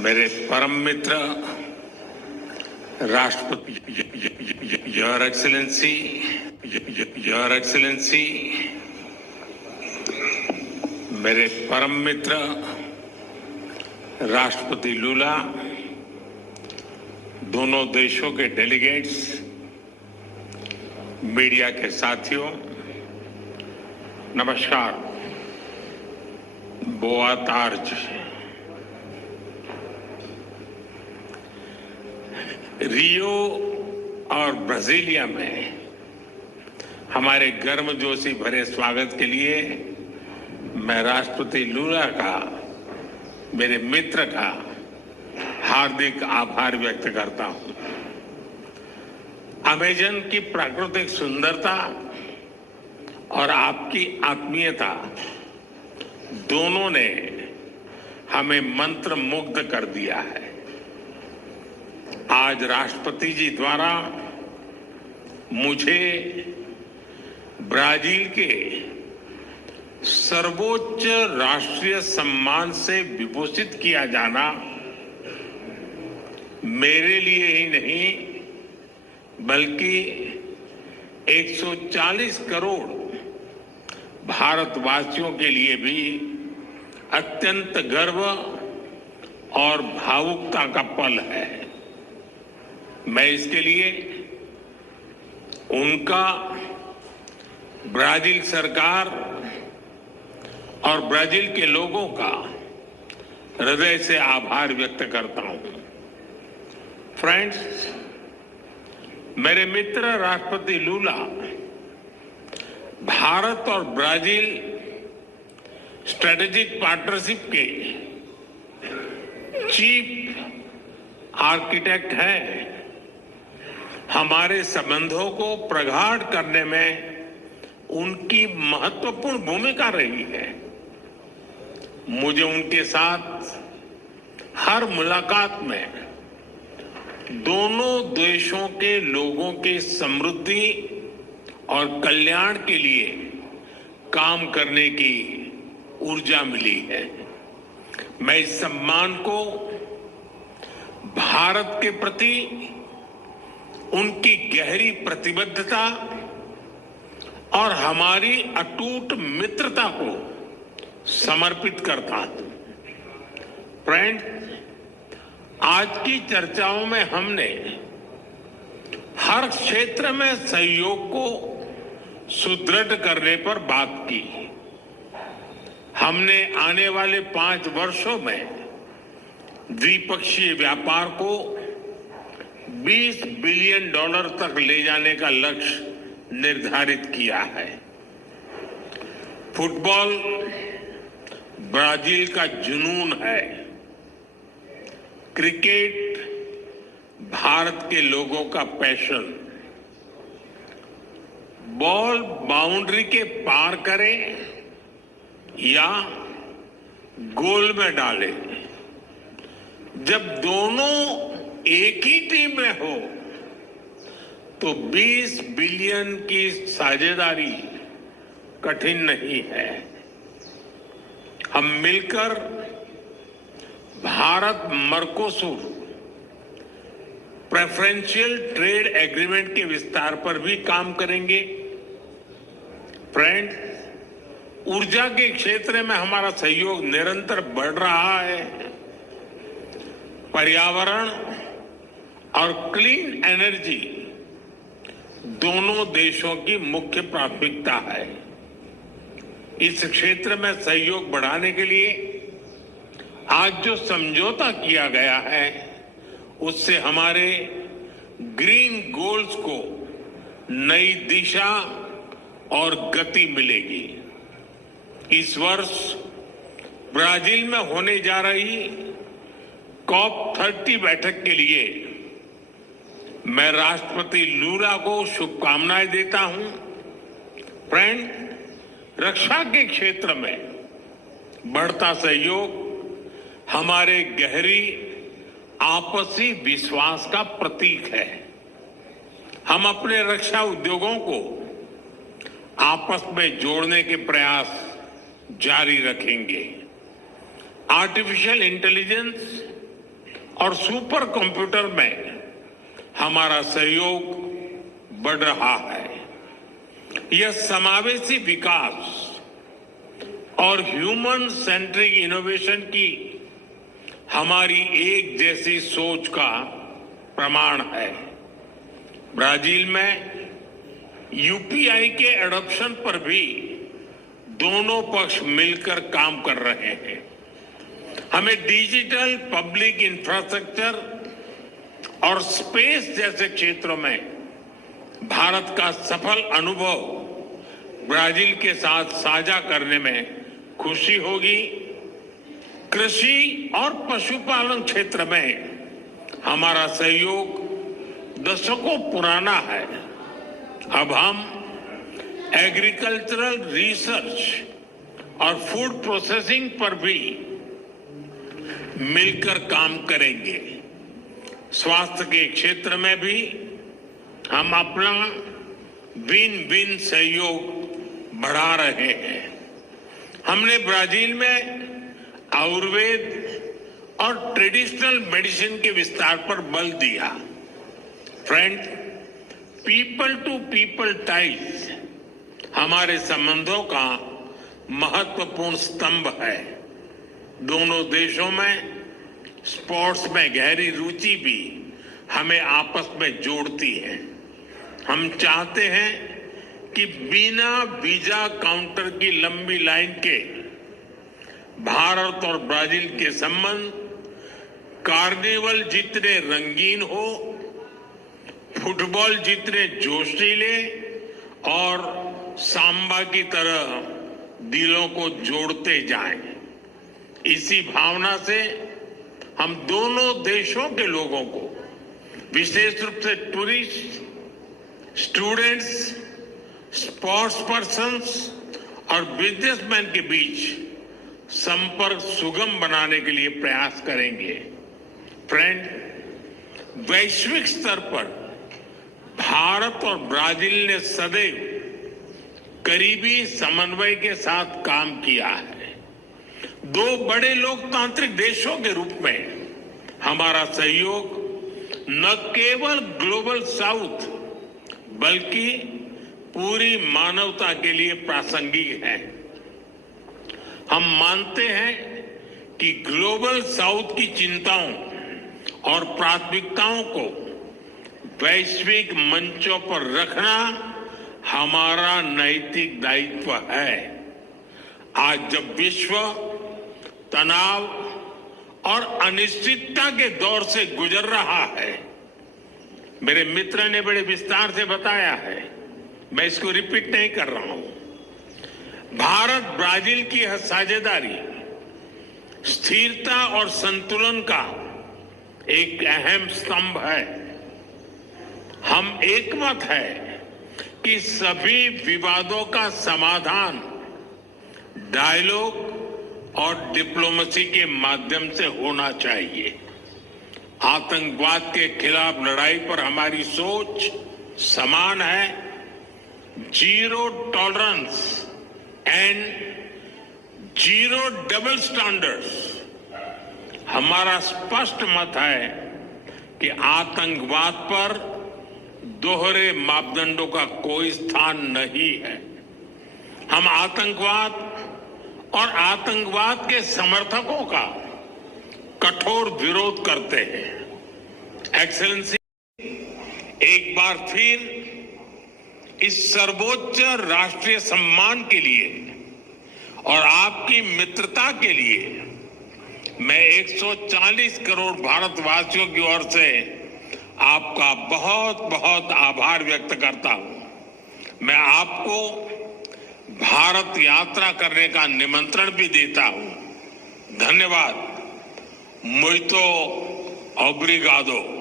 मेरे परम मित्र राष्ट्रपति, योर एक्सीलेंसी, मेरे परम मित्र राष्ट्रपति लूला, दोनों देशों के डेलीगेट्स, मीडिया के साथियों, नमस्कार। बोआ तार्ज। रियो और ब्राजीलिया में हमारे गर्मजोशी भरे स्वागत के लिए मैं राष्ट्रपति लूला का, मेरे मित्र का हार्दिक आभार व्यक्त करता हूं। अमेजन की प्राकृतिक सुंदरता और आपकी आत्मीयता दोनों ने हमें मंत्रमुग्ध कर दिया है। आज राष्ट्रपति जी द्वारा मुझे ब्राजील के सर्वोच्च राष्ट्रीय सम्मान से विभूषित किया जाना मेरे लिए ही नहीं बल्कि 140 करोड़ भारतवासियों के लिए भी अत्यंत गर्व और भावुकता का पल है। मैं इसके लिए उनका, ब्राजील सरकार और ब्राजील के लोगों का हृदय से आभार व्यक्त करता हूं। फ्रेंड्स, मेरे मित्र राष्ट्रपति लूला भारत और ब्राजील स्ट्रेटेजिक पार्टनरशिप के चीफ आर्किटेक्ट हैं। हमारे संबंधों को प्रगाढ़ करने में उनकी महत्वपूर्ण भूमिका रही है। मुझे उनके साथ हर मुलाकात में दोनों देशों के लोगों की समृद्धि और कल्याण के लिए काम करने की ऊर्जा मिली है। मैं इस सम्मान को भारत के प्रति उनकी गहरी प्रतिबद्धता और हमारी अटूट मित्रता को समर्पित करता हूं। फ्रेंड्स, आज की चर्चाओं में हमने हर क्षेत्र में सहयोग को सुदृढ़ करने पर बात की। हमने आने वाले 5 वर्षों में द्विपक्षीय व्यापार को $20 बिलियन तक ले जाने का लक्ष्य निर्धारित किया है। फुटबॉल ब्राजील का जुनून है। क्रिकेट भारत के लोगों का पैशन। बॉल बाउंड्री के पार करे या गोल में डाले, जब दोनों एक ही टीम में हो तो 20 बिलियन की साझेदारी कठिन नहीं है। हम मिलकर Bharat Mercosur preferential trade agreement के विस्तार पर भी काम करेंगे। फ्रेंड्स, ऊर्जा के क्षेत्र में हमारा सहयोग निरंतर बढ़ रहा है। पर्यावरण और क्लीन एनर्जी दोनों देशों की मुख्य प्राथमिकता है। इस क्षेत्र में सहयोग बढ़ाने के लिए आज जो समझौता किया गया है उससे हमारे ग्रीन गोल्स को नई दिशा और गति मिलेगी। इस वर्ष ब्राजील में होने जा रही COP30 बैठक के लिए मैं राष्ट्रपति लूला को शुभकामनाएं देता हूं। फ्रेंड, रक्षा के क्षेत्र में बढ़ता सहयोग हमारे गहरी आपसी विश्वास का प्रतीक है। हम अपने रक्षा उद्योगों को आपस में जोड़ने के प्रयास जारी रखेंगे। आर्टिफिशियल इंटेलिजेंस और सुपर कंप्यूटर में हमारा सहयोग बढ़ रहा है। यह समावेशी विकास और ह्यूमन सेंट्रिक इनोवेशन की हमारी एक जैसी सोच का प्रमाण है। ब्राजील में यूपीआई के एडॉप्शन पर भी दोनों पक्ष मिलकर काम कर रहे हैं। हमें डिजिटल पब्लिक इंफ्रास्ट्रक्चर और स्पेस जैसे क्षेत्रों में भारत का सफल अनुभव ब्राजील के साथ साझा करने में खुशी होगी। कृषि और पशुपालन क्षेत्र में हमारा सहयोग दशकों पुराना है। अब हम एग्रीकल्चरल रिसर्च और फूड प्रोसेसिंग पर भी मिलकर काम करेंगे। स्वास्थ्य के क्षेत्र में भी हम अपना विन विन सहयोग बढ़ा रहे हैं। हमने ब्राजील में आयुर्वेद और ट्रेडिशनल मेडिसिन के विस्तार पर बल दिया। Friend, people to people ties हमारे संबंधों का महत्वपूर्ण स्तंभ है। दोनों देशों में स्पोर्ट्स में गहरी रुचि भी हमें आपस में जोड़ती है। हम चाहते हैं कि बिना वीजा काउंटर की लंबी लाइन के भारत और ब्राजील के संबंध कार्निवल जितने रंगीन हो, फुटबॉल जितने जोशीले और सांबा की तरह दिलों को जोड़ते जाएं। इसी भावना से हम दोनों देशों के लोगों को, विशेष रूप से टूरिस्ट, स्टूडेंट्स, स्पोर्ट्स पर्सन्स और बिजनेसमैन के बीच संपर्क सुगम बनाने के लिए प्रयास करेंगे। फ्रेंड, वैश्विक स्तर पर भारत और ब्राजील ने सदैव करीबी समन्वय के साथ काम किया है। दो बड़े लोकतांत्रिक देशों के रूप में हमारा सहयोग न केवल ग्लोबल साउथ बल्कि पूरी मानवता के लिए प्रासंगिक है। हम मानते हैं कि ग्लोबल साउथ की चिंताओं और प्राथमिकताओं को वैश्विक मंचों पर रखना हमारा नैतिक दायित्व है। आज जब विश्व तनाव और अनिश्चितता के दौर से गुजर रहा है, मेरे मित्र ने बड़े विस्तार से बताया है, मैं इसको रिपीट नहीं कर रहा हूं। भारत ब्राजील की यह साझेदारी स्थिरता और संतुलन का एक अहम स्तंभ है। हम एकमत है कि सभी विवादों का समाधान डायलॉग और डिप्लोमेसी के माध्यम से होना चाहिए। आतंकवाद के खिलाफ लड़ाई पर हमारी सोच समान है। Zero tolerance and zero double standards. हमारा स्पष्ट मत है कि आतंकवाद पर दोहरे मापदंडों का कोई स्थान नहीं है। हम आतंकवाद और आतंकवाद के समर्थकों का कठोर विरोध करते हैं। एक्सेलेंसी, एक बार फिर इस सर्वोच्च राष्ट्रीय सम्मान के लिए और आपकी मित्रता के लिए मैं 140 करोड़ भारतवासियों की ओर से आपका बहुत बहुत आभार व्यक्त करता हूं। मैं आपको भारत यात्रा करने का निमंत्रण भी देता हूं। धन्यवाद। मुइतो ओब्रिगादो।